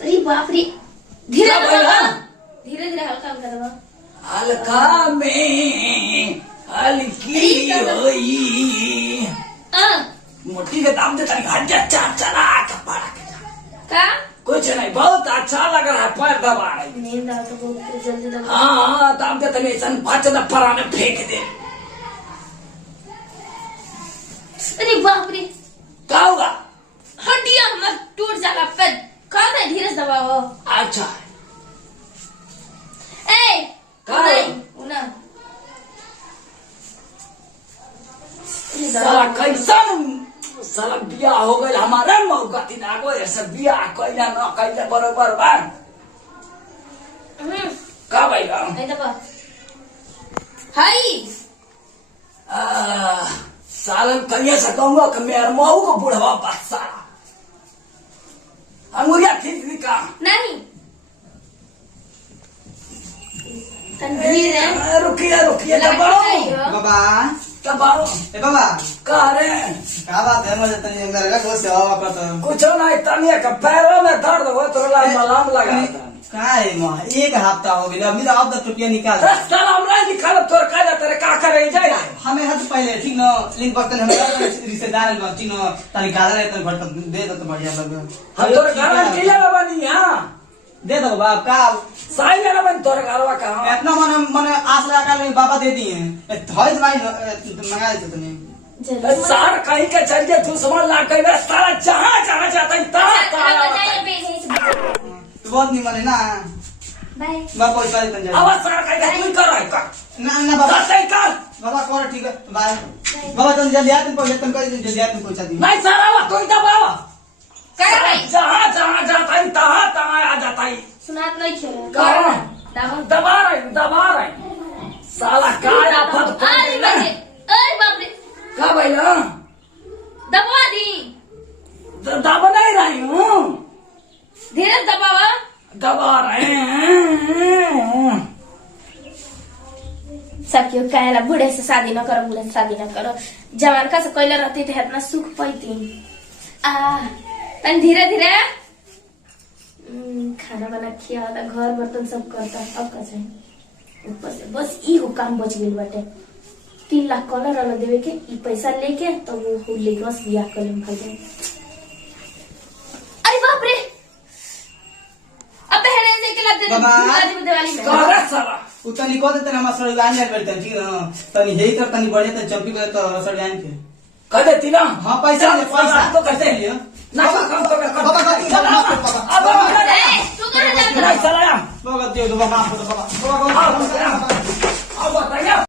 अरे बाप रे, धीरे धीरे हल्का हल्का दबा। हल्का में हल्की होई मोटी के दाम देता है हड्डियां चार चला कपड़ा का कुछ नहीं, बहुत अच्छा लग रहा है। पैर दबा रही नींद आ तो बहुत जल्दी दबा। हाँ दाम देते नहीं सन पाँच पराने फेंक दे। अरे बाप रे, क्या हुआ? हड्डियां मत टूट जाएगा पैर। कहाँ है, धीरे से दबाओ। अच्छा ए क्या उना साला कैसन साला बिया हो गई हमारा मौका तीन आगो ऐसा बिया कैला न कैला बरोबर बा का भाई गा ए दबा हाय सालन कहिए सकूंगा कि मेरे मऊ को बुढ़वा बच्चा अंगुरिया ठीक भी का नहीं धीरे रुकिए रुकिए दबाओ बाबा दबाओ ए बाबा का रे का बात है मुझे तनी मेरे को से हो पर तो कुछ नहीं तनिया का पैरों में दर्द हो तो मलाम लगा काय मां एक हफ्ता हो गया अभी तो अब तक रुपया निकाल साला हमरा निकाल तोर का जाते रे का करे जाए हमें हद पहले ठीक न लिंक बर्तन हमें रिश्तेदार में ठीक न तनी गाला रे तनी घट दे दो तो बढ़िया लगे हम तोर घर के ले बनी हां दे दो बाप का साई लेना बन तोर घरवा का इतना मन आस लगा के बाबा दे दिए थोड़ी भाई मंगा दे तनी सार कहीं के चल के दुश्मन ला के सारा जहां जहां जाता है ता बहुत नहीं मने ना बाय बाप पैसा दे तनी अब सार कहीं तू कर का ना बाबा सही कर बाबा कर ठीक है बाय बाबा तुम जल्दी आ तुम पहले तुम कर जल्दी आ तुम पहुंचा दी नहीं सारा वो कोई दबाओ क्या भाई जहां जहां जाता है तहां आ जाता है सुनात नहीं खेल कौन दबा रहे साला काया फट अरे बजे अरे बाप रे का भैया दबा दी दबा नहीं रही हूँ धीरे दबावा दबा रहे हैं सब क्यों कहला बूढ़े से शादी न करो, बूढ़े से शादी न करो। जवान का से कोयला रहती तो इतना सुख पाती। तन धीरे धीरे खाना बना खिया घर बर्तन सब करता। अब का चाहिए ऊपर से बस ई हो काम बच गई बाटे। 3 लाख कॉलर वाला देवे के ई पैसा लेके तो वो लेके बस बियाह कर लेम भाई। अरे बाप रे, अब पहले से के लाते दिवाली में करे साला उतनी को देते हम सड़ गान ले बैठते ठीक ना तनी हेई कर तनी बढ़िया तो चंपी कर तो सड़ गान के कह देती ना हां पैसा तो कैसे लियो ना काम तो कर बाबा अब तू कहां जा रहा है? चला बाबा दे दो बाबा बाबा